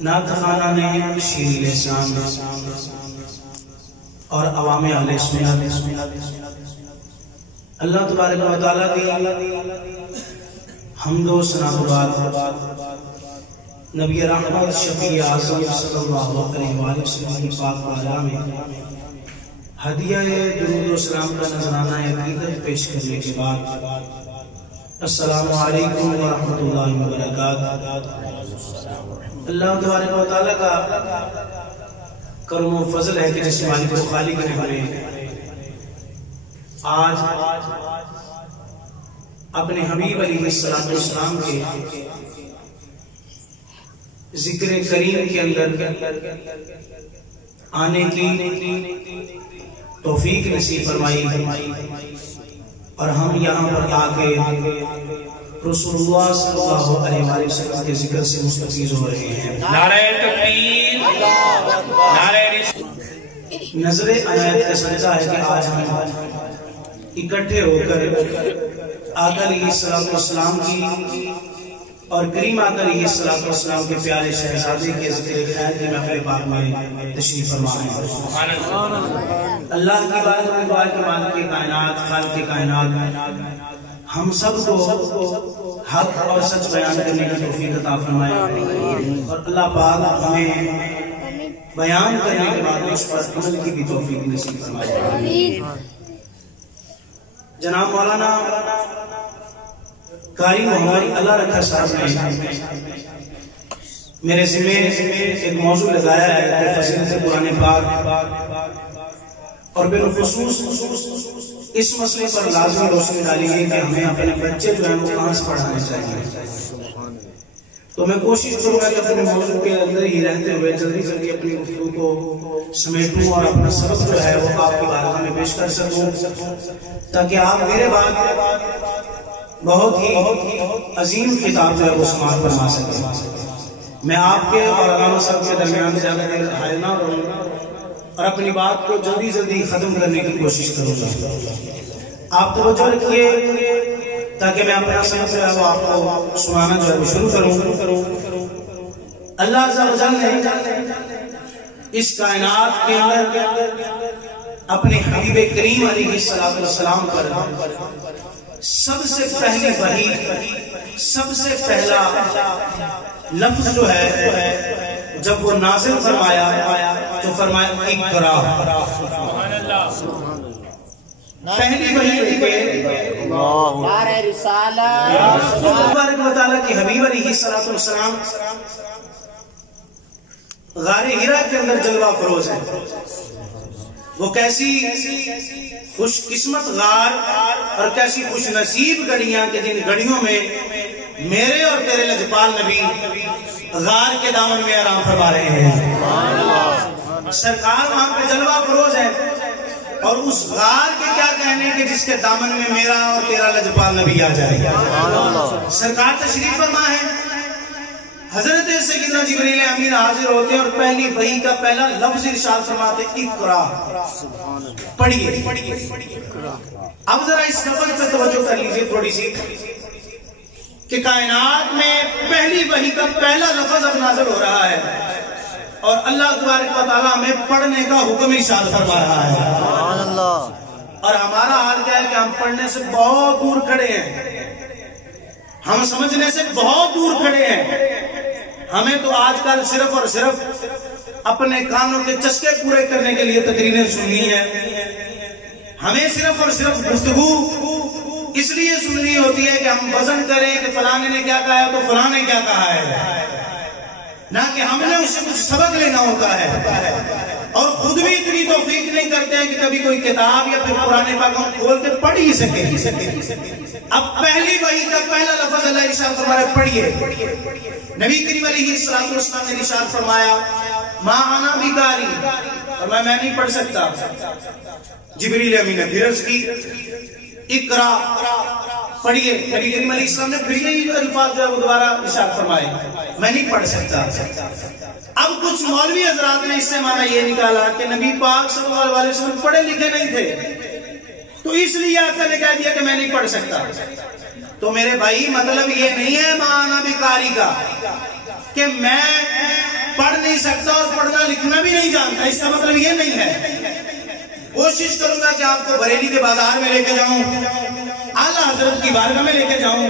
نعت خانہ نے شیر لسان اور عوام اہل سنت اللہ تبارک و تعالیٰ دی حمد و ثنا برات نبی رحمت شفیع اعظم صلی اللہ علیہ وآلہ وسلم کی پاک بارگاہ میں ہدیہ درود و سلام کا نذرانہ عقیدت پیش کرنے کے بعد السلام علیکم ورحمۃ اللہ وبرکاتہ۔ اللہ تبارک و تعالیٰ کا کرم و فضل ہے کہ جس مالک و خالق نے ہمیں آج اپنے حبیب علیہ السلام کے ذکر کریم کے اندر آنے کی توفیق نصیب فرمائی اور ہم یہاں پر آ کے رسول اللہ صلی اللہ علیہ وسلم کے ذکر سے مستفیض ہو رہے ہیں۔ نعرہ تکبیر، نعرہ نظر عنایت کا صدقہ ہے کہ آج ہم اکٹھے ہو کر آقا علیہ السلام کی اور کریم آقا علیہ السلام کے پیارے شہزادے کے ذکر خیر کی محفل پاک میں تشریف فرما ہیں۔ اللہ کی بات کے مالک کائنات، خالق کائنات ہم سب کو حق اور سچ بیان کرنے کی توفیق عطا فرمائے اور اللہ پاک ہمیں بیان کرنے کے بعد اس پر عمل کی بھی توفیق نصیب فرمائے۔ جناب مولانا قاری محمد اللہ رکھا صاحب نے میرے ذمہ ایک موضوع لگایا ہے کہ فضیلت قرآن پاک اور بالخصوص اس مسئلے پر لازمی روشنی ڈالی ہے کہ ہمیں اپنے بچے جو ہیں وہ کہاں سے پڑھانے چاہیے۔ تو میں کوشش کروں گا کہ اپنے موضوع کے اندر ہی رہتے ہوئے جلدی جلدی اپنی گفتگو کو سمیٹوں اور اپنا سبق جو ہے وہ آپ کی بارگاہ میں پیش کر سکوں تاکہ آپ میرے بعد بہت ہی عظیم خطاب جو ہے وہ سماعت فرما سکیں۔ میں آپ کے اور علامہ صاحب کے درمیان زیادہ دیر حائل نہ رہوں اور اپنی بات کو جلدی جلدی ختم کرنے کی کوشش کروں گا۔ آپ توجہ رکھیے تاکہ میں اپنا سبق جو ہے وہ آپ کو سنانا جو ہے وہ شروع کروں۔ اللہ عز و جل نے اس کائنات کے اندر اپنے حبیب کریم علیہ السلام پر سب سے پہلی وحی، سب سے پہلا لفظ جو ہے جب وہ نازل فرمایا تو فرمایا اقرا۔ پہلی وحی کہ نعرہ رسالہ تبارک و تعالیٰ کی حبیب علیہ السلام غار ہرا کے اندر جلوہ فروز ہے۔ وہ کیسی خوش قسمت غار اور کیسی خوش نصیب گھڑیاں کہ جن گھڑیوں میں میرے اور تیرے لجپال نبی غار کے دامن میں آرام فرما رہے ہیں۔ سرکار وہاں پہ جلوہ فروز ہے اور اس غار کے کیا کہنے کہ جس کے دامن میں میرا اور تیرا لجپال نبی آ جائے۔ سرکار تشریف فرما ہے، حضرت سیدنا جبریل امین حاضر ہوتے ہیں اور پہلی وحی کا پہلا لفظ ارشاد فرماتے اقرا، پڑھیے۔ اب ذرا اس لفظ پہ توجہ کر لیجئے تھوڑی سی کہ کائنات میں پہلی وحی کا پہلا لفظ اب نازل ہو رہا ہے اور اللہ تبارک و تعالیٰ ہمیں پڑھنے کا حکم ارشاد فرما رہا ہے۔ اور ہمارا حال کیا ہے کہ ہم پڑھنے سے بہت دور کھڑے ہیں، ہم سمجھنے سے بہت دور کھڑے ہیں۔ ہمیں تو آج کل صرف اور صرف اپنے کانوں کے چسکے پورے کرنے کے لیے تقریریں سننی ہے، ہمیں صرف اور صرف گفتگو اس لیے سننی ہوتی ہے کہ ہم وزن کریں کہ فلانے نے کیا کہا ہے تو فلاں نے کیا کہا ہے، نہ کہ ہم نے اس سے کچھ سبق لینا ہوتا ہے۔ اور خود بھی اتنی توفیق نہیں کرتے ہیں کہ کبھی کوئی کتاب یا پھر قرآن پاک ہم کھول کے پڑھ ہی سکیں۔ اب پہلی وحی کا پہلا لفظ اللہ ارشاد فرمایا پڑھیے۔ نبی کریم علیہ السلام نے ارشاد فرمایا ما انا بقاری، فرمایا میں نہیں پڑھ سکتا۔ جبریل امین نے پھر عرض کی اقرا، پڑھیے۔ نبی کریم علیہ السلام نے پھر یہی الفاظ جو ہے وہ دوبارہ ارشاد فرمائے میں نہیں پڑھ سکتا۔ اب کچھ مولوی حضرات نے اس سے معنی یہ نکالا کہ نبی پاک صلی اللہ علیہ وسلم پڑھے لکھے نہیں تھے تو اس لیے آقا نے کہہ دیا کہ میں نہیں پڑھ سکتا۔ تو میرے بھائی مطلب یہ نہیں ہے معنی بیکاری کا کہ میں پڑھ نہیں سکتا اور پڑھنا لکھنا بھی نہیں جانتا، اس کا مطلب یہ نہیں ہے۔ کوشش کروں گا کہ آپ کو بریلی کے بازار میں لے کے جاؤں، اعلیٰ حضرت کی بارگاہ میں لے کے جاؤں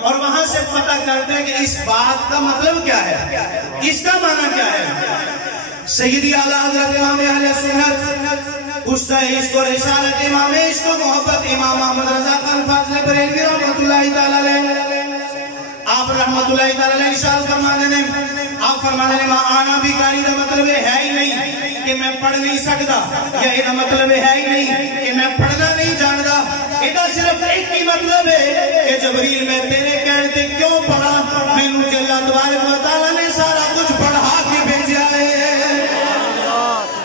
اور وہاں سے پتہ کرتے ہیں کہ اس بات کا مطلب کیا ہے، اس کا معنی کیا ہے۔ سیدی اعلیٰ حضرت امام اہل سنت پوچھتا ہے عشق و رسالت امام عشق و محبت امام احمد رضا خان فاضل بریلوی رحمت اللہ تعالیٰ علیہ، آپ رحمت اللہ تعالیٰ علیہ ارشاد فرمانے نے، آپ فرمانے نے معنی بیکاری کا مطلب ہے ہی نہیں کہ میں پڑھ نہیں سکتا، یا یہ مطلب ہے ہی نہیں کہ میں پڑھنا نہیں جانتا، یہ صرف ایک ہی مطلب ہے کہ جبریل میں تیرے کہتے کیوں پڑھا، میں نے اللہ تبارک و تعالیٰ نے سارا کچھ پڑھا کے بھیجا ہے۔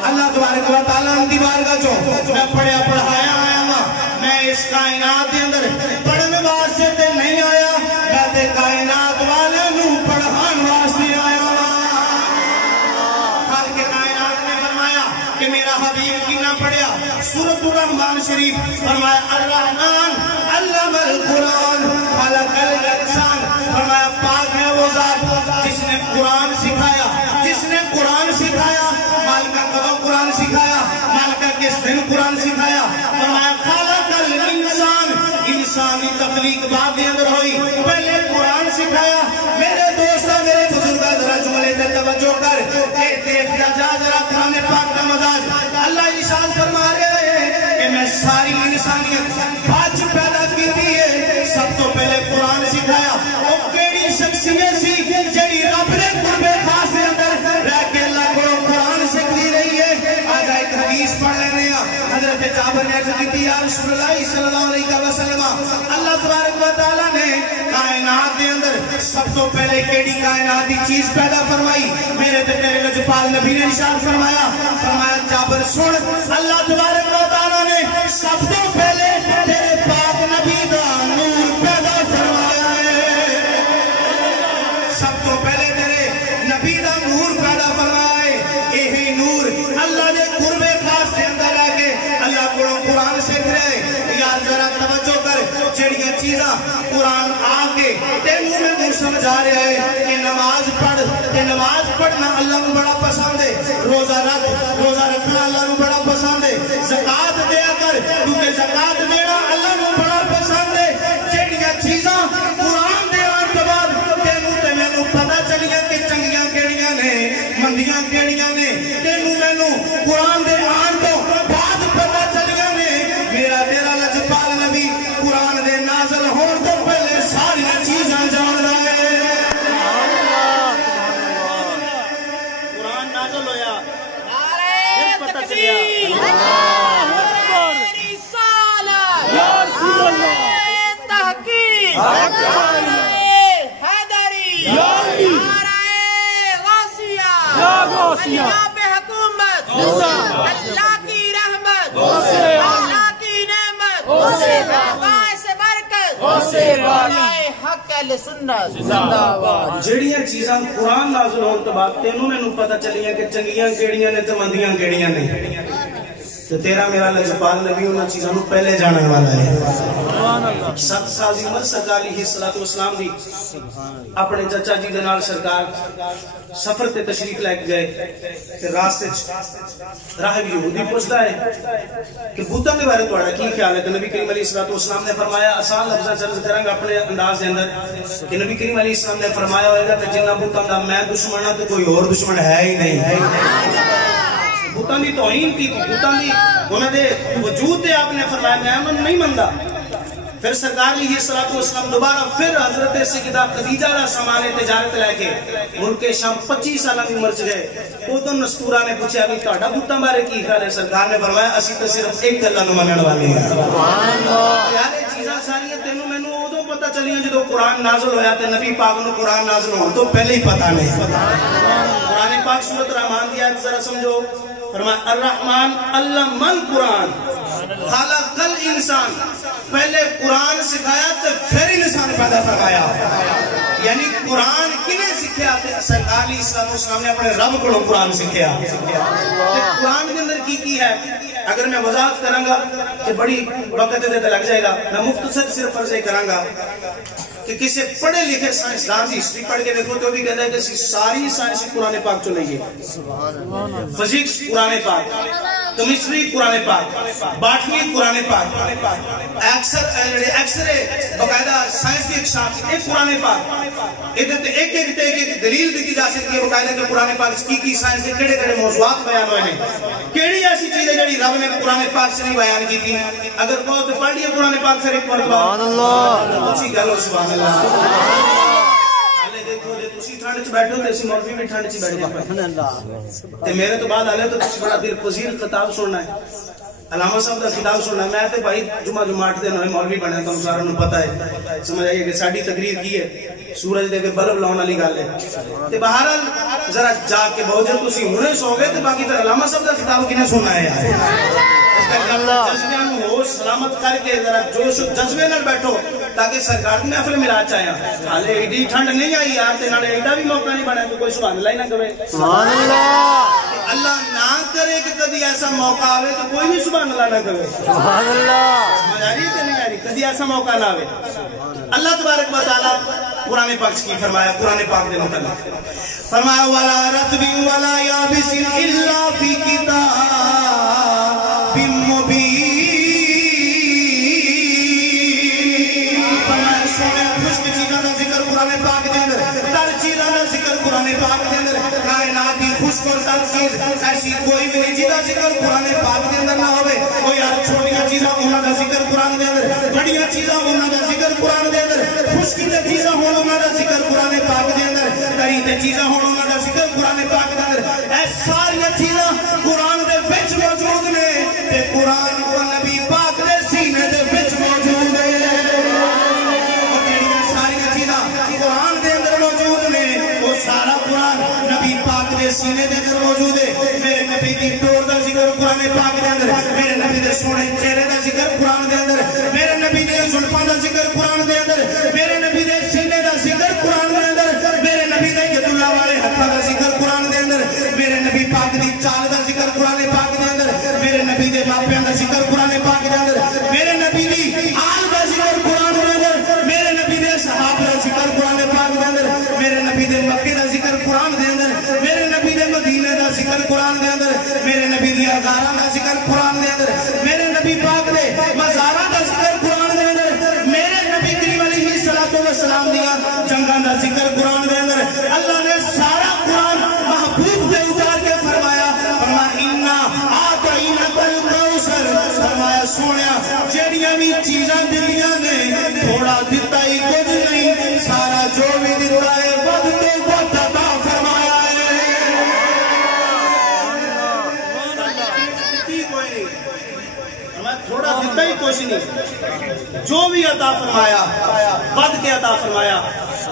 اللہ تبارک و تعالیٰ ان کی بارگاہ جو میں پڑھیا پڑھایا آیا ہوں، میں اس کائنات کے اندر پڑھنے واسطے تے نہیں آیا، میں تے کائنات والے نو پڑھان واسطے آیا ہوں۔ خالق کائنات نے فرمایا کہ میرا حبیب کنا پڑھیا، سورۃ الرحمن شریف فرمایا الرحمن علم القرآن خلق الانسان، فرمایا پاک ہے وہ ذات جس نے قرآن سکھایا، جس نے قرآن سکھایا، مالکہ کدوں قرآن سکھایا، مالکہ کس دن قرآن سکھایا، فرمایا خلق الانسان، انسانی تخلیق بعد کے اندر ہوئی، پہلے قرآن سکھایا۔ میرے دوستہ میرے بزرگہ ذرا جملے تے توجہ کر، اے دیکھ جا ذرا قرآن پاک کا مزاج، اللہ ارشاد فرما رہے ہیں کہ میں ساری انسانیت بچ پیدا کی ہے، سب تو پہلے قرآن سکھایا۔ وہ کیڑی شخصیت سی جڑی رب نے قرب خاص کے اندر رہ کے اللہ کو قرآن سکھتی رہی ہے۔ آج ایک حدیث پڑھ لینے حضرت جابر نے عرض کی یا رسول اللہ صلی اللہ علیہ وسلم، اللہ تبارک و تعالیٰ نے کائنات کے اندر سب تو پہلے کیڑی کائناتی چیز پیدا فرمائی؟ میرے تے تیرے لجپال نبی نے ارشاد فرمایا، فرمایا جابر سن، اللہ تبارک و تعالیٰ نے سب تو پہلے تیرے پاک نبی دا نور پیدا فرمایا ہے، سب تو پہلے تیرے نبی دا نور پیدا فرمایا ہے۔ یہی نور اللہ نے قرب خاص کے اندر رہ کے اللہ کو قرآن سکھ رہے۔ یار ذرا توجہ کر، جڑیاں چیزاں قرآن آ کے تینوں میں وہ سمجھا رہے ہیں کہ نماز پڑھ، کہ نماز پڑھنا اللہ کو بڑا پسند ہے، روزہ رکھنا اللہ کو بڑا پسند ہے، زکات دیا کر کیونکہ زکات دینا اللہ کو بڑا پسند ہے۔ جڑیاں چیزاں قرآن دے آن کے بعد تینوں تے مینوں پتہ چلیاں کہ چنگیاں کیڑیاں نے، مندیاں کیڑیاں نے، تینوں مینوں قرآن دے آن تو بعد پتہ چلیاں نے۔ میرا تیرا لجپال نبی قرآن دے نازل ہون تو پہلے ساری چیزاں جان رہا ہے۔ قرآن نازل ہویا، پھر پتہ چلیا اللہ کی رحمت، اللہ کی نعمت، باعث برکت، حق اہل سنت زندہ باد۔ جڑیاں چیزاں قرآن نازل ہونے تو بعد تینوں میں پتہ چلیاں کہ چنگیاں کیڑیاں نے تے مندیاں کیڑیاں نے، تو تیرا میرا لجپال نبی انہاں چیزاں نو پہلے جانے والا ہے۔ 7 سال دی عمر سرکار علیہ السلام دی اپنے چچا جی دے نال سرکار سفر تے تشریف لے کے گئے، تے راستے راہب یہودی پوچھتا ہے کہ بتاں دے بارے تہاڈا کی خیال ہے؟ تے نبی کریم علیہ السلام نے فرمایا، آسان لفظاں چ عرض کراں گا اپنے انداز دے اندر کہ نبی کریم علیہ السلام نے فرمایا ہوئے گا کہ جنہاں بتاں دا میں دشمن ہاں تے کوئی اور دشمن ہے ہی نہیں۔ بتاں دی توہین کی، بتاں دی انہاں دے وجود تے آپ نے فرمایا میں امن نہیں مندا۔ پھر سرکار علیہ السلام دوبارہ پھر حضرت سیدہ خدیجہ دا سامان تجارت لے کے ملک شام 25 سالہ دی عمر چ گئے۔ ادھر نستورا نے پوچھا بھی تہاڈا بتاں بارے کی خیال ہے؟ سرکار نے فرمایا اسی تو صرف ایک اللہ نو منن والے ہیں۔ سبحان اللہ۔ یار یہ چیزاں ساری تینوں مینوں اودوں پتہ چلیاں جدوں قرآن نازل ہویا تے نبی پاک نو قرآن نازل ہون تو پہلے ہی پتہ نہیں۔ قرآن پاک سورۃ رحمان دی آیت ذرا سمجھو، فرمایا الرحمن علم القرآن خلق الانسان، پہلے قرآن سکھایا تو پھر انسان پیدا فرمایا۔ یعنی قرآن کنے سکھیا تے سرکار علیہ السلام نے اپنے رب کو قرآن سکھیا قرآن کے اندر کی ہے اگر میں وضاحت کروں گا کہ بڑی وقت دیتا لگ جائے گا میں مختصر صرف فرض کروں گا کہ کسی پڑھے لکھے سائنسدان کی ہسٹری پڑھ کے دیکھو تو بھی کہتا ہے کہ ساری سائنس قرآن پاک چلے گی فزکس قرآن پاک کیمسٹری قرآن پاک باٹنی قرآن پاک ایکس رے باقاعدہ سائنس کی اکشاف ایک قرآن پاک ایک دلیل دی جا سکتی ہے باقاعدہ کہ قرآن پاک کی سائنس کے کیڑے کیڑے موضوعات بیان ہوئے ہیں کیڑی ایسی چیز ہے جڑی رب نے قرآن پاک سے نہیں بیان کی تھی اگر کہو تو پڑھ لیے قرآن پاک سے ایک مرتبہ سبحان اللہ اچھی گل ہو سبحان اللہ دیکھو جے تسی ٹھنڈ چ بیٹھو تے اسی مولوی بھی ٹھنڈ چ بیٹھ جائے سبحان اللہ تے میرے تو بعد آلے تو تسی بڑا دل پذیر خطاب سننا ہے علامہ صاحب دا خطاب سننا میں تے بھائی جمعہ دے نویں مولوی بنے تو ساروں نوں پتہ ہے سمجھ آئیے کہ ساڈی تقریر کی ہے سورج دے کے بلب لاؤن والی گل ہے تے بہرحال ذرا جا کے بہو جے تسی ہنے سو گئے تے باقی تے علامہ صاحب دا خطاب کنے سننا ہے جذبے نوں ہوش سلامت کر کے ذرا جوش و جذبے نال بیٹھو تاکہ سرکار کی محفل ملا چاہیے حالے ایڈی ٹھنڈ نہیں آئی یار تے نالے ایڈا بھی موقع نہیں بنا کہ کوئی سبحان اللہ ہی نہ کہے سبحان اللہ اللہ نہ کرے کہ کبھی ایسا موقع آوے تو کوئی بھی سبحان اللہ نہ کہے سبحان اللہ سمجھ آ رہی کہ نہیں آ رہی کبھی ایسا موقع نہ آوے اللہ تبارک و تعالی قرآن پاک کی فرمایا قرآن پاک دے متعلق فرمایا ولا رتب ولا یابس الا فی کتاب مبین خشک اور تر چیز ایسی کوئی بھی نہیں جیدہ ذکر قرآن پاک دے اندر نہ ہوئے کوئی یار چھوٹیاں چیزاں انہاں دا ذکر قرآن دے اندر بڑیاں چیزاں انہاں دا ذکر قرآن دے اندر خشکی تے چیزاں ہون انہاں دا ذکر قرآن پاک دے اندر تری تے چیزاں ہون انہاں دا ذکر قرآن پاک دے اندر اے ساری چیزاں قرآن دے وچ موجود نے تے قرآن کو نبی پاک دے سینے دے وچ موجود ہے اور جڑیاں ساری چیزاں قرآن دے اندر موجود نے وہ سارا قرآن نبی پاک دے سینے دے اندر موجود ہے میرے نبی دی ٹور دا ذکر قرآن پاک دے اندر میرے نبی دے سونے چہرے دا ذکر قرآن دے اندر میرے نبی دے زلفاں دا ذکر قرآن دے اندر میرے نبی دے سینے دا ذکر قرآن دے اندر میرے نبی دے ید اللہ والے ہتھاں دا ذکر قرآن دے اندر میرے نبی پاک دی چال دا ذکر قرآن پاک دے اندر میرے نبی دے ماپیاں دا ذکر قرآن پاک دے اندر میرے نبی دی آل دا ذکر قرآن دے اندر میرے نبی دے صحابہ دا ذکر قرآن پاک دے اندر میرے نبی دے مکے دا ذکر قرآن دے اندر میرے نبی دے مدینے دا ذکر قرآن دے اندر میرے نبی دی اغاراں دا ذکر قرآن دے اندر میرے نبی پاک دے مزاراں دا ذکر قرآن دے اندر میرے نبی کریم علیہ الصلوۃ والسلام دیا جنگاں دا ذکر قرآن دے اندر اللہ نے سارا قرآن محبوب دے اتار کے فرمایا انا اعطیناک الکوثر فرمایا سونیا جڑیاں بھی چیزاں دلیاں نے تھوڑا دتا ہی کچھ نہیں سارا جو بھی دتا ہے ود تو ود عطا فرمایا ہے تھوڑا دتا ہی کچھ نہیں جو بھی عطا فرمایا ود کے عطا فرمایا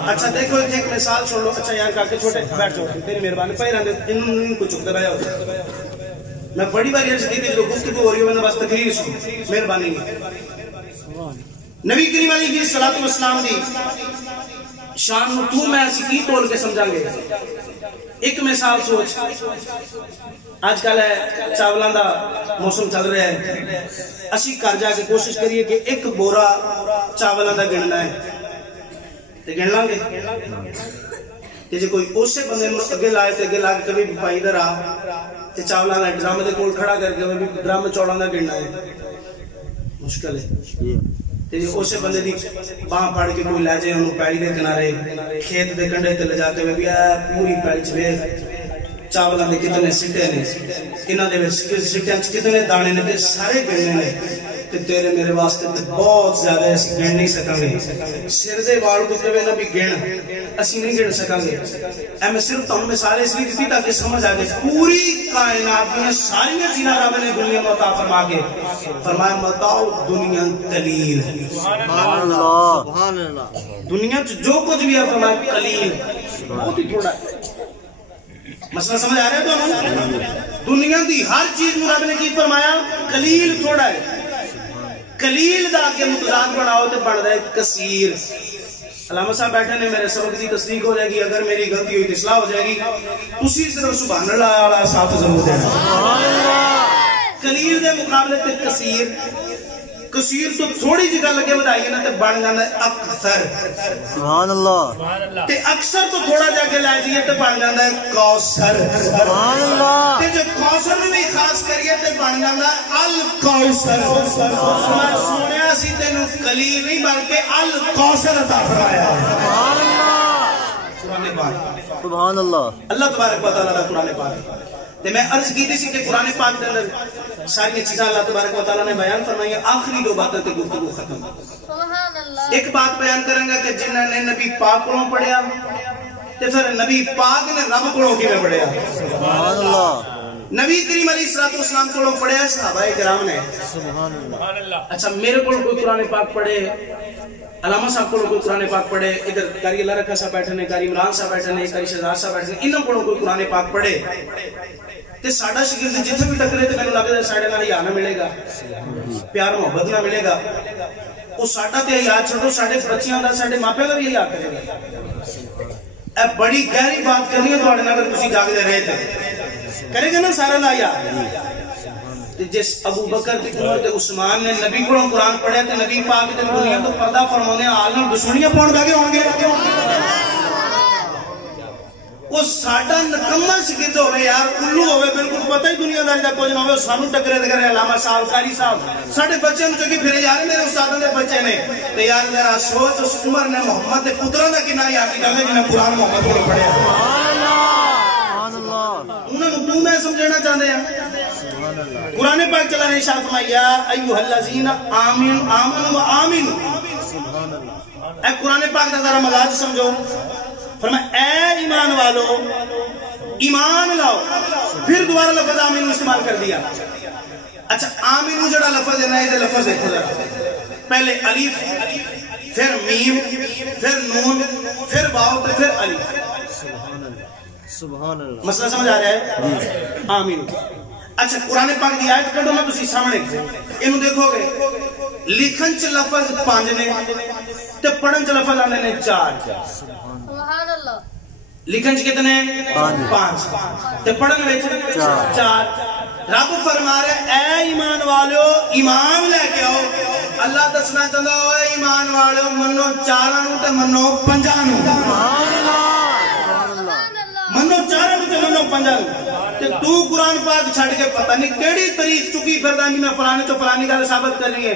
اچھا دیکھو ایک مثال سن لو اچھا یہاں کر کے چھوٹے بیٹھ جاؤ تیری مہربانی پہ رہنے انہوں کو چکتے رہے ہوتے میں بڑی بار یہ شدید جو گفتگو ہو رہی ہو میں نے بس تقریر سن مہربانی نبی کریم علیہ الصلوۃ والسلام دی شان نو تو میں اسی کی تول کے سمجھاں گے ایک مثال سوچ آج کل ہے چاولاں دا موسم چل رہا ہے اسی گھر جا کے کوشش کریے کہ ایک بورا چاولاں دا گننا ہے تے گن لیں گے تے جے کوئی اسے بندے نوں اگے لائے تے اگے لا کے کبھی پائی ادھر آ تے چاولاں دا ڈرم دے کول کھڑا کر کے ڈرم چوڑاں دا گننا ہے مشکل ہے تے اسے بندے دی باں پھڑ کے کوئی لے جائے انہوں پیڑی دے کنارے کھیت دے کنڈے تے لے جا کے بھی پوری پیڑی چ ویکھ چاولاں دے کتنے سٹے نے انہاں دے وچ سٹیاں چ کتنے دانے نے تے سارے گننے نے تے تیرے میرے واسطے تے بہت زیادہ اس گن نہیں سکاں گے سر دے وال کو تے نہ بھی گن اسی نہیں گن سکاں گے اے میں صرف تم مثال اس لیے دتی تاکہ سمجھ آ جائے پوری کائنات میں ساری چیزاں رب نے دنیا میں عطا فرما کے فرمایا متاع دنیا قلیل سبحان اللہ سبحان اللہ دنیا جو کچھ بھی ہے فرمایا قلیل بہت ہی تھوڑا ہے مسئلہ سمجھ آ رہا ہے تو دنیا دی ہر چیز میں رب نے کی فرمایا قلیل تھوڑا ہے قلیل دا کے متضاد بناؤ تے بن ہے کثیر علامہ صاحب بیٹھے نے میرے سبق کی تصدیق ہو جائے گی, اگر میری غلطی ہوئی تو اصلاح ہو جائے گی. اسی صرف سبحان اللہ والا ساتھ ضرور دینا. قلیل دے مقابلے تے کثیر تو تھوڑی جی گل لگے بدائیے نا تے بن جاندا ہے اکثر. سبحان اللہ. تے اکثر تو تھوڑا جا کے لے جائیے تے بن جاندا ہے کوثر. سبحان اللہ. تے جو کوثر نوں بھی خاص کریے تے بن جاندا ہے الکوثر. میں سنیا سی تینوں قلیل نہیں بلکہ الکوثر عطا فرمایا. سبحان اللہ. قرآن پاک. سبحان اللہ. اللہ تبارک و تعالی دا قرآن پاک. تے میں عرض کی تھی کہ قرآن پاک دے اندر ساری چیزاں اللہ تبارک و تعالی نے بیان فرمائی. آخری دو باتیں تے گفتگو ختم. سبحان اللہ. ایک بات بیان کریں گا کہ جنہوں نے نبی پاک کو پڑھیا تے پھر نبی پاک نے رب کو کیویں پڑھیا. سبحان اللہ. نبی کریم علیہ الصلوۃ والسلام کو پڑھیا صحابہ کرام نے. سبحان اللہ. اچھا میرے کو کوئی قرآن پاک پڑھے, علامہ صاحب کو کوئی قرآن پاک پڑھے, ادھر قاری اللہ رکھا صاحب بیٹھے نے, قاری عمران صاحب بیٹھے نے, قاری شہزاد صاحب بیٹھے نے, انہوں کو کوئی قرآن پاک پڑھے تے ساڈا شاگرد جتھے بھی ٹکرے تے مینوں لگدا ہے ساڈے نال حیا نہ ملے گا, پیار محبت نہ ملے گا. او ساڈا تے حیا چھوڑو, ساڈے بچیاں دا, ساڈے ماپیاں دا بھی حیا کرے گا. اے بڑی گہری بات کرنی ہے تواڈے نال, اگر تسی جاگدے رہے تے کرے گا نا سارا دا حیا. جس ابو بکر تے عمر تے عثمان نے نبی کو قرآن پڑھیا تے نبی پاک تے دنیا تو پردہ فرمانے حال نال دشمنیاں پاؤن لگے ہون گے. وہ ساڈا نکمل شاگرد ہوے یار, الو ہوے, بالکل پتہ ہی دنیا داری دا کچھ نہ ہوے, سانو ٹکرے تے کرے علامہ صاحب, قاری صاحب, ساڈے بچے نوں چنگی پھرے یار میرے استاداں دے بچے نے. تے یار ذرا سوچ اس عمر نے محمد دے پتراں دا کنا یاد کرنے جنہیں قرآن محمد کو پڑھیا. سبحان اللہ. انہاں نوں کیوں میں سمجھنا چاہندے ہیں. قرآن پاک چلا نے ارشاد فرمایا ایھا الذین آمنوا وآمنوا. اے قرآن پاک دا ذرا مزاج سمجھو. فرمایا اے ایمان والو ایمان لاؤ, پھر دوبارہ لفظ آمین استعمال کر دیا. اچھا آمین جڑا لفظ ہے نا, یہ لفظ دیکھو ذرا, پہلے الف, پھر میم, پھر نون, پھر واو, پھر الف. سبحان اللہ. مسئلہ سمجھ آ رہا ہے؟ آمین. اچھا قرآن پاک دی آیت کڈو نا تسی سامنے, اینو دیکھو گے لکھن چ لفظ 5 نے تے پڑھن چ لفظ آنے نے 4. سبحان اللہ. لکھن چ کتنے 5 تے پڑھن وچ 4. رب فرما رہا ہے اے ایمان والو ایمان لے کے آؤ. اللہ دسنا چاہندا اے ایمان والو منو 4 نوں تے منو 5 نوں. سبحان اللہ. منو 4 نوں تے منو 5 نوں. تے تو قرآن پاک چھڑ کے پتہ نہیں کیڑی تاریخ چکی پھردا نہیں, میں فلانے تو فلانی گل ثابت کرنی ہے.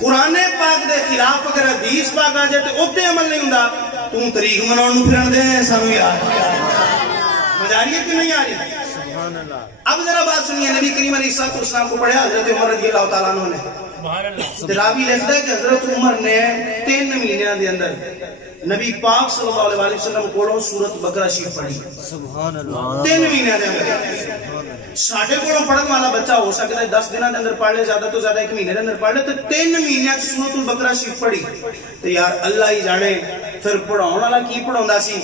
قرآن پاک دے خلاف اگر حدیث پاک آ جائے تے اوتے عمل نہیں ہوندا, تو تاریخ مناون نوں پھرن دے سانو یار. مزہ آ رہی ہے کہ نہیں آ رہی؟ سبحان اللہ. اب ذرا بات سنیے, نبی کریم علیہ الصلوۃ والسلام کو پڑھیا حضرت عمر رضی اللہ تعالیٰ عنہ نے. راوی لکھتا ہے کہ حضرت عمر نے 3 مہینوں دے اندر نبی پاک صلی اللہ علیہ وسلم کو سورۃ بقرہ شریف پڑھی. سبحان اللہ. 3 مہینوں دے اندر. ساڈے کولوں پڑھن والا بچہ ہو سکتا ہے 10 دنوں دے اندر پڑھ لے, زیادہ تو زیادہ 1 مہینے دے اندر پڑھ لے, تو 3 مہینوں چ سورۃ البقرہ شریف پڑھی. تے یار اللہ ہی جانے پھر پڑھاؤن والا کی پڑھاوندا سی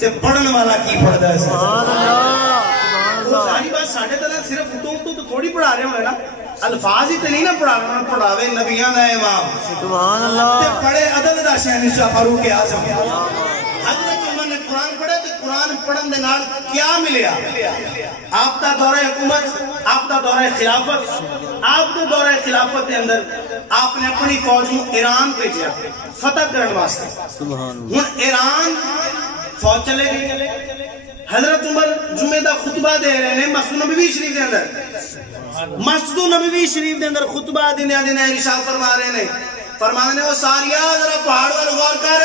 تے پڑھن والا کی پڑھدا سی. سبحان اللہ. سبحان اللہ. ساری بات ساڈے تے صرف تو تھوڑی پڑھا رہے ہوئے نا, الفاظ ہی تے نہیں نا پڑھانا, پڑھاوے نبیاں دا امام. سبحان اللہ. تے پڑھے عدد دا شہنشاہ فاروق اعظم. حضرت عمر نے قرآن پڑھے تے قرآن پڑھن دے نال کیا ملیا؟ آپ دا دورہ حکومت, آپ دا دورہ خلافت, آپ دے دورہ خلافت دے اندر آپ نے اپنی فوج کو ایران بھیجا فتح کرنے واسطے. سبحان اللہ. ہن ایران فوج چلے گئی. حضرت عمر جمعے دا خطبہ دے رہے ہیں مسجد نبوی شریف دے اندر. مسجد نبوی شریف دے اندر خطبہ دینے دینے ارشاد فرما رہے ہیں, فرما رہے ہیں, وہ ساریا ذرا پہاڑ وال غور کر.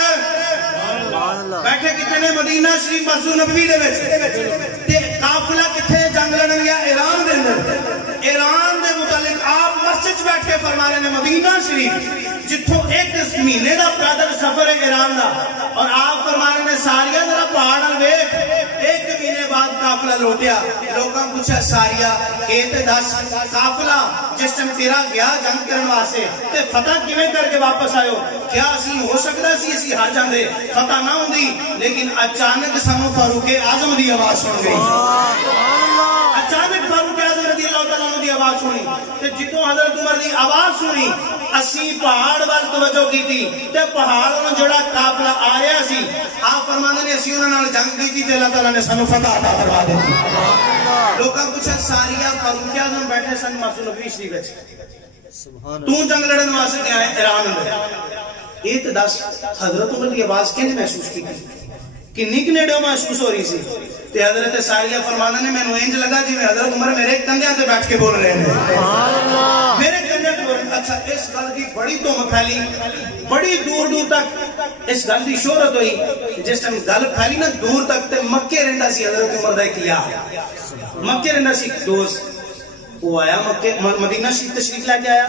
بیٹھے کتنے مدینہ شریف مسجد نبوی دے وچ, تے قافلہ کتنے جنگ لڑن گیا ایران دے اندر. ایران دے متعلق آپ مسجد بیٹھ کے فرما رہے ہیں مدینہ شریف جتھوں 1 مہینے دا پیدل سفر ہے ایران دا, اور آپ فرما رہے ہیں ساریا ذرا پہاڑ نال ویکھ. 1 مہینے بعد قافلہ لوٹیا. لوکاں پوچھا ساریا اے تے دس قافلہ جس ٹائم تیرا گیا جنگ کرن واسطے تے فتح کیویں کر کے واپس آئے ہو؟ کیا اسی ہو سکدا سی اسی ہار جاندے, فتح نہ ہوندی, لیکن اچانک سانو فاروق اعظم دی آواز سن گئی. اچانک فاروق اعظم رضی اللہ تعالیٰ عنہ دی آواز آواز سنی تے جتوں حضرت عمر دی آواز سنی اسی پہاڑ وال توجہ کی تھی تے پہاڑ انہوں جڑا قافلہ آ رہا سی آپ فرماندے نے اسی انہوں نے جنگ کی تھی تے اللہ تعالیٰ نے سانو فتح عطا فرما دیتی لوکاں پوچھا ساریہ فاروق اعظم بیٹھے سن مسجد نبوی شریف وچ تو جنگ لڑن واسطے گیا ہے ایران اندر ایک دس حضرت عمر کی آواز کیوں محسوس کی تھی کنی کنیڈیوں محسوس ہو رہی سی تے حضرت ساریہ فرمانا نے میں انج لگا جی میں حضرت عمر میرے کندھیاں تے بیٹھ کے بول رہے ہیں میرے کندھیاں تے بول رہے ہیں اچھا اس گل دی بڑی دھوم پھیلی بڑی دور دور تک اس گل دی شہرت ہوئی جس ٹائم گل پھیلی نا دور تک تے مکے رہندا سی حضرت عمر دا ایک یار مکے رہندا سی دوست وہ آیا مکے مدینہ شریف تشریف لے کے آیا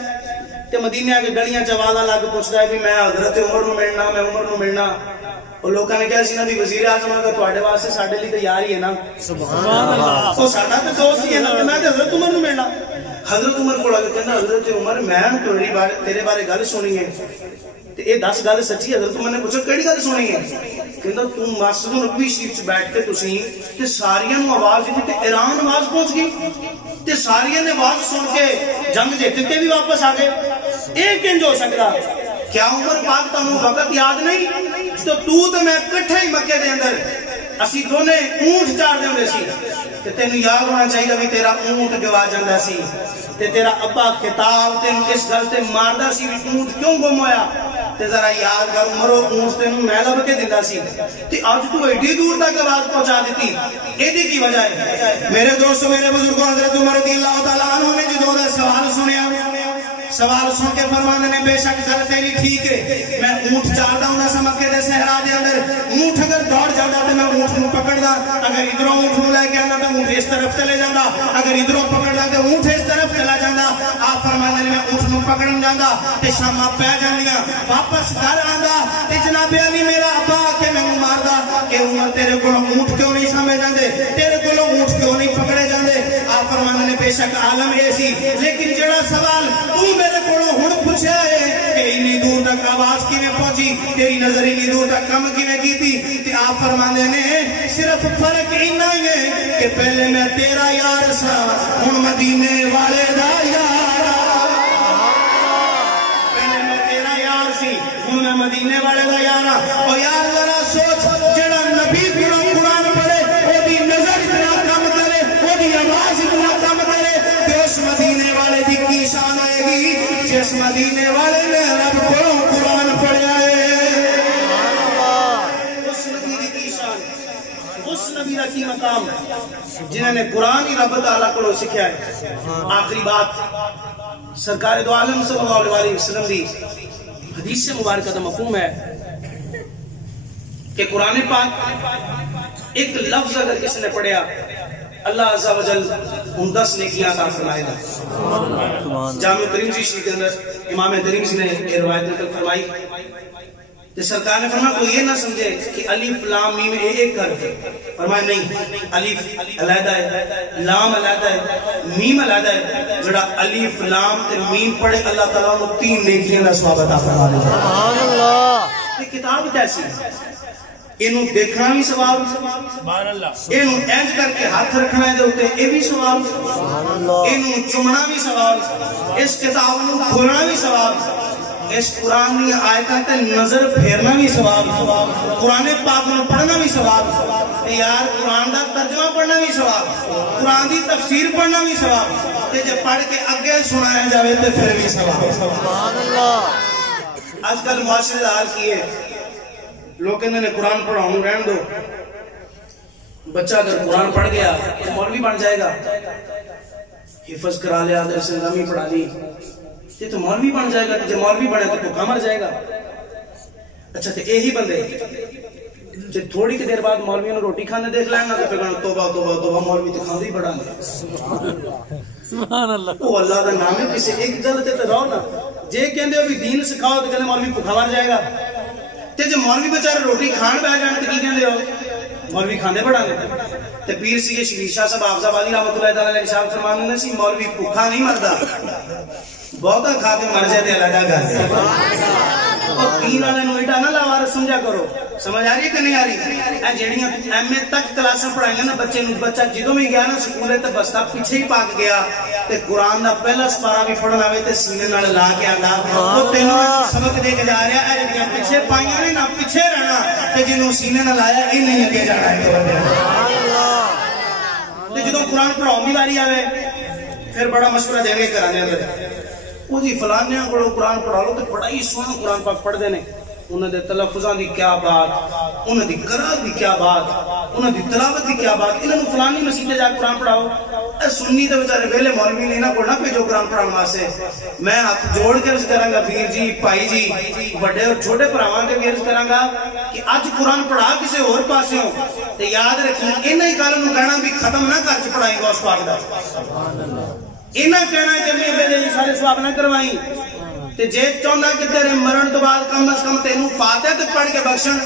تے مدینے آگے گلیاں چوازاں لگ پوچھدا ہے بھی میں حضرت عمر نو ملنا میں عمر نو ملنا اور لوگوں نے کہا سی نا بھی وزیر اعظم اگر تواڈے واسطے ساڈے لئی تے یار ہی ہے نا سبحان اللہ او ساڈا تے دوست ہی ہے نا تے میں تے حضرت عمر نو ملنا حضرت عمر کول آ کے کہندا حضرت عمر میں تیرے بارے گل سنی ہے تے اے 10 گل سچی حضرت عمر نے پوچھا کیڑی گل سنی ہے کہندا تو مسجد نبوی شریف وچ بیٹھ کے تسی تے ساریاں نو آواز دتی تے ایران آواز پہنچ گئی تے ساریاں نے آواز سن کے جنگ جیت کے بھی واپس آ گئے اے کنج ہو سکدا کیا عمر پاک تانوں وقت یاد نہیں تو میں کٹھے ہی مکے دے اندر اسی دونے اونٹ چار دے ہوندے سی تے تینوں یاد ہونا چاہیے بھی تیرا اونٹ گوا جاندا سی تے تیرا ابا خطاب تینوں اس گل تے ماردا سی بھی اونٹ کیوں گم ہویا تے ذرا یاد کر عمرو اونٹ تینوں میں لب کے دیندا سی تے اج تو ایڈی دور تک آواز پہنچا دیتی ایدی کی وجہ ہے میرے دوستو میرے بزرگوں حضرت عمر رضی اللہ تعالی عنہ نے جدوں دا سوال سنیا سوال سن کے فرماندے نے بے شک گل تیری ٹھیک ہے میں اونٹ چاردا ہوں سا مکے دے صحرا دے اندر اونٹ اگر دوڑ جاندا تے میں اونٹ نو پکڑدا اگر ادھروں اونٹ نو لے کے آنا تے اونٹ اس طرف چلے جاندا اگر ادھروں پکڑدا تے اونٹ اس طرف چلا جاندا آپ فرماندے نے میں اونٹ نو پکڑن جاندا تے شاماں پے جاندیاں واپس گھر آندا تے جناب علی میرا ابا کے مینوں ماردا کہ عمر تیرے کول اونٹ کیوں نہیں سمجھ جاندے تیرے کول اونٹ کیوں نہیں پکڑے جاندے آپ فرماندے نے بے شک عالم اے سی لیکن جڑا سوال تو میرے کولوں ہن پوچھیا ہے کہ اتنی دور تک آواز کیویں پہنچی تیری نظر اتنی دور تک کم کیویں کیتی تے آپ فرماندے نے صرف فرق اتنا ہی ہے کہ پہلے میں تیرا یار سا ہن مدینے والے دا یار پہلے میں تیرا یار سی ہن میں مدینے والے دا یار او یار ذرا سوچ جڑا نبی قرآن پڑھے او دی نظر اتنا کم کرے او دی آواز اتنا کم کرے تے اس مدینے والے دی کی شان آئے گی جس مدینے والے نے رب کو قرآن پڑھا ہے اس نبی کی شان اس نبی کی مقام جنہوں نے قرآن ہی رب تعالیٰ کو سکھیا ہے آخری بات سرکار دو عالم صلی اللہ علیہ وسلم دی حدیث سے مبارکہ دا مفہوم ہے کہ قرآن پاک ایک لفظ اگر کس نے پڑھیا اللہ عز و جل ان 10 نیکیاں عطا فرمائے گا جامع ترمذی شریف کے اندر امام ترمذی نے یہ روایت نقل فرمائی کہ سرکار نے فرمایا کوئی یہ نہ سمجھے کہ الف لام میم ایک حرف ہے فرمایا نہیں الف علیحدہ ہے لام علیحدہ ہے میم علیحدہ ہے جڑا الف لام تے میم پڑھے اللہ تعالیٰ کو 3 نیکیاں دا ثواب عطا فرما دے سبحان اللہ یہ کتاب کیسی ہے اینوں دیکھنا بھی ثواب سبحان اللہ اینوں اینج کر کے ہاتھ رکھنا ہے دے اوتے اے بھی ثواب سبحان اللہ اینوں چومنا بھی ثواب اس کتاب نوں کھولنا بھی ثواب اس قرآن کی آیتاں تے نظر پھیرنا بھی ثواب قرآن پاک نوں پڑھنا بھی ثواب یار قرآن دا ترجمہ پڑھنا بھی ثواب قرآن دی تفسیر پڑھنا بھی ثواب تے جے پڑھ کے اگے سنایا جاوے تے پھر بھی ثواب سبحان اللہ آج کل معاشرے حال کی ہے لوگ کہندے نے قرآن پڑھاؤں رہن دو بچہ اگر قرآن پڑھ گیا تو مولوی بن جائے گا حفظ کرا لیا درس نظامی پڑھا لی یہ تو مولوی بن جائے گا جب مولوی بنے تو بھوکا مر جائے گا اچھا تو یہی بندے جب تھوڑی کی دیر بعد مولویوں نے روٹی کھانے دیکھ لینا تو پھر کہنا توبہ توبہ توبہ مولوی تو کھانے ہی بڑا نہیں سبحان اللہ وہ اللہ کا نام ہے کسی ایک گل تے تے رہو نا جے کہندے ہو بھی دین سکھاؤ تو کہندے مولوی بھوکا مر جائے گا تے جے مولوی بیچارے روٹی کھان بیٹھ جان تے کی کہندے ہو مولوی کھاندے بڑا نہیں تے پیر سی شبیر شاہ صاحب حافظ آبادی رحمۃ اللہ تعالی علیہ صاحب فرماندے نے سی مولوی بھوکا نہیں مردا بہت کھا کے مر جائے تے اللہ کا گھر دین والے نو ایڈا نہ لاوار سمجھا کرو. سمجھ آ رہی ہے کہ نہیں آ رہی؟ اے جڑیاں ایم اے تک کلاساں پڑھائیاں نا بچے نو, بچہ جدوں بھی گیا نا سکولے تے بستا پیچھے ہی پاک گیا تے قرآن دا پہلا سپارہ بھی پڑھنا آوے تے سینے نال لا کے آندا او تینوں سبق دے کے جا رہا ہے. اے جڑیاں پیچھے پائیاں نے نا پیچھے رہنا تے جنوں سینے نال لایا اے نہیں اگے جانا ہے. تے جدوں قرآن پڑھاؤن دی واری آوے پھر بڑا مشورہ دے کے کرانے اندر وہ جی فلانیاں کو قرآن پڑھا لو تو بڑا ہی سونا قرآن پاک پڑھ دینے. انہوں نے تلفظاں دی کیا بات, انہوں نے قرآن دی کیا بات, انہوں نے تلاوت دی کیا بات. انہوں نے فلانی مسجد جا قرآن پڑھاؤ. اے سنی تے بیچارے ویلے مولوی نے انہاں کو نہ بھیجو قرآن پڑھاؤن واسطے. میں ہاتھ جوڑ کے عرض کراں گا پیر جی, بھائی جی, بڑے اور چھوٹے بھراواں کے عرض کراں گا کہ اج قرآن پڑھا کسے اور پاسے ہو تے یاد رکھیں انہاں ہی گل نوں کہنا بھی ختم نہ کر کے پڑھائیں گے اس پاک دا. انہاں کہنا کہ میں میرے سارے ثواب نہ کروائیں تے جے چاہنا کہ تیرے مرن تو بعد کم از کم تینوں فاتحہ تے پڑھ کے بخشن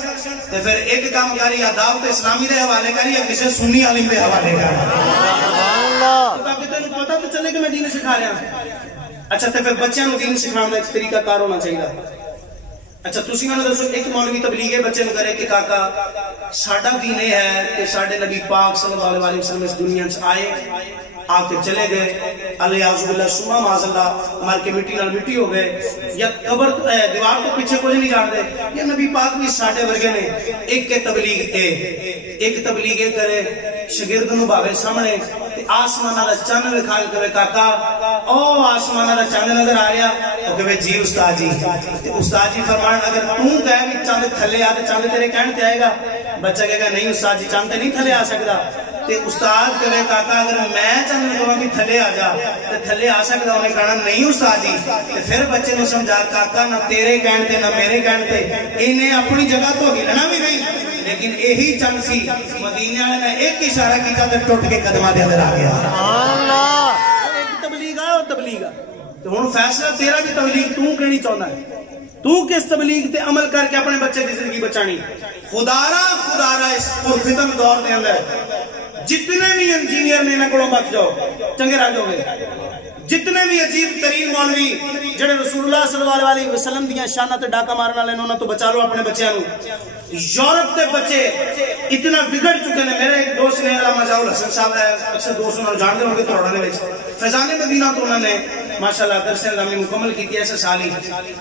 تے پھر ایک کام کری یا دعوت اسلامی دے حوالے کری یا کسی سنی عالم دے حوالے کری تاکہ تینوں پتہ تو چلے کہ میں دین سکھا رہا ہوں. اچھا تے پھر بچیاں نوں دین سکھاؤن دا ایک طریقہ کار ہونا چاہیے. اچھا تسی میں دسو ایک مولوی تبلیغ بچے نوں کرے کہ کاکا ساڈا دین یہ ہے کہ ساڈے نبی پاک صلی اللہ علیہ وسلم اس دنیا وچ آئے آ کے چلے گئے, الیاذ باللہ سما معاذ اللہ مر کے مٹی نال مٹی ہو گئے, یا قبر دیوار تو پیچھے کچھ نہیں جان دے. یہ نبی پاک بھی ساڈے ورگے نے. ایک کے تبلیغ ایک تبلیغ کرے شاگرد نوں باوے سامنے تے آسمان والا چند وکھا کے کہے کاکا او آسمان والا چند نظر آ رہا, او کہے جی استاد جی. تے استاد جی فرمان اگر تو کہے کہ چند تھلے آ تے چند تیرے کہن تے آئے گا. بچہ کہے گا نہیں استاد جی چند تے نہیں تھلے آ سکدا. تے استاد کہے کاکا اگر میں چند نے کہا کہ تھلے آ جا تے تھلے آ سکدا, انہیں کہنا نہیں استاد جی. تے پھر بچے نوں سمجھا کاکا نہ تیرے کہن تے نہ میرے کہن تے انہیں اپنی جگہ تو ہلنا بھی نہیں, لیکن یہی چند سی مدینے والے نے ایک اشارہ کیتا تے ٹوٹ کے قدماں دے اندر آ گیا. سبحان اللہ. ایک تبلیغ آ تبلیغ آ تے ہن فیصلہ تیرا کہ تبلیغ تو کہنی چاہندا ہے, تو کس تبلیغ تے عمل کر کے اپنے بچے کی زندگی بچانی. خدارا اس پرفتن دور دے اندر جتنے بھی انجینئر نے انہاں کولوں بچ جاؤ چنگے رہ جاؤ گے. جتنے بھی عجیب ترین مولوی جڑے رسول اللہ صلی اللہ علیہ وسلم دیاں شاناں تے ڈاکا مارن والے نے انہاں تو بچا لو اپنے بچیاں نوں. یورپ دے بچے اتنا بگڑ چکے نے. میرے ایک دوست نے علامہ ضیاء الحسن صاحب ہے, اکثر دوست انہاں جانتے ہوں گے تروڑا دے وچ فیضان مدینہ تو انہوں نے ماشاءاللہ درس نظامی مکمل کی ایسے سالی.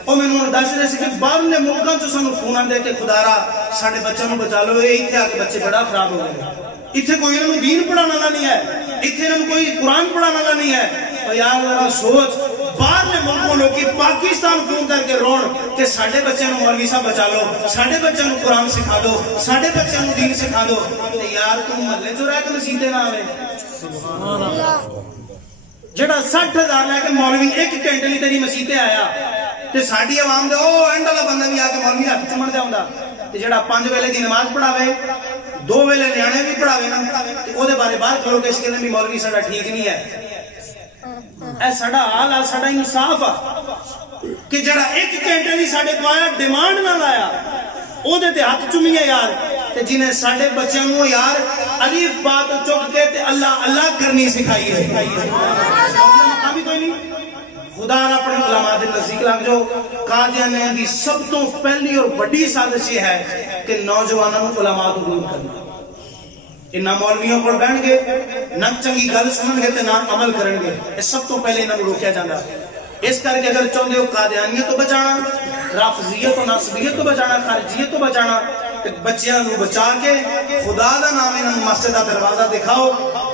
او مینوں دس رہے سی کہ باہرلے ملکاں چوں سانوں فون آندے کہ خدارا ساڈے بچوں نوں بچا لو, اے ایتھے آ کے بچے بڑا خراب ہو گئے. اتنے کوئی انہوں دین پڑھانا والا نہیں ہے, اتنے انہوں کوئی قرآن پڑھانا والا نہیں ہے. اور یار ذرا سوچ باہرلے ملکوں لوگ پاکستان فون کر کے رون کہ ساڈے بچوں نوں مولوی صاحب بچا لو, ساڈے بچوں نوں قرآن سکھا دو, ساڈے بچوں نوں دین سکھا دو. تے یار تو محلے چ رہ کے مسیتے نہ آوے. سبحان اللہ. جڑا 60,000 لے کے مولوی ایک گھنٹے لی تیری مسیتے آیا تے ساڈی عوام دے او اینڈ والا بندہ بھی آ کے مولوی ہاتھ چمن دے آوندا تے جڑا 5 ویلے دی نماز پڑھاوے 2 ویلے نیانے بھی پڑھاوے نا تے او دے بارے باہر کھلو کے اس کہندے بھی مولوی ساڈا ٹھیک نہیں ہے. اے ساڈا حال آ, ساڈا انصاف آ کہ جڑا ایک گھنٹے دی ساڈے کو آیا ڈیمانڈ نہ لایا او دے تے ہاتھ چومیے یار. تے جنہیں ساڈے بچیاں نوں یار الف با تو چک کے تے اللہ اللہ کرنی سکھائی ہے. ابھی کوئی نہیں. خدا اپنے علماء دے نزدیک لگ جاؤ. قادیانیاں دی سب تو پہلی اور بڑی سازش یہ ہے کہ نوجوانوں کو علماء تو دور کرنا. نہ مولویوں کو بہن گے, نہ چنگی گل سمجھ گے, نہ عمل کریں گے. یہ سب تو پہلے انہوں روکیا جانا. اس کر کے اگر چاہتے ہو قادیانیت تو بچانا, رافضیت و ناصبیت تو بچانا, خارجیت تو بچانا, بچیاں نو بچا کے خدا دا نام انہوں مسجد دا دروازہ دکھاؤ.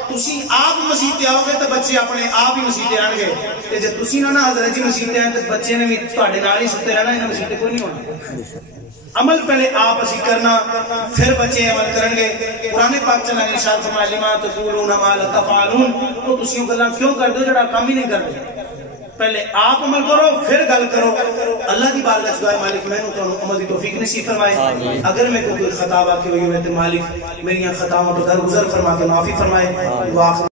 تسی آپ مسیح آؤ گے تو بچے اپنے آپ ہی مسیح آن گے. تے جے تسی نہ حضرت جی مسیح آئے تو بچے نے بھی تہاڈے نال ہی ستے رہنا, انہاں مسیح کوئی نہیں ہونا. عمل پہلے آپ اسی کرنا, پھر بچے عمل کریں گے. قرآن پاک چلا گے ارشاد فرمایا لما تقولون ما لا تفعلون. تو تسی گلاں کیوں کر دو جڑا کام ہی نہیں کرتے. پہلے آپ عمل کرو پھر گل کرو. اللہ کی بارگاہ سے دعا مالک میں نے تو عمل دی توفیق نصیب فرمائے. اگر میں کوئی خطا واقع ہوئی ہے تو مالک میری خطاؤں کو درگزر فرما کے معافی فرمائے.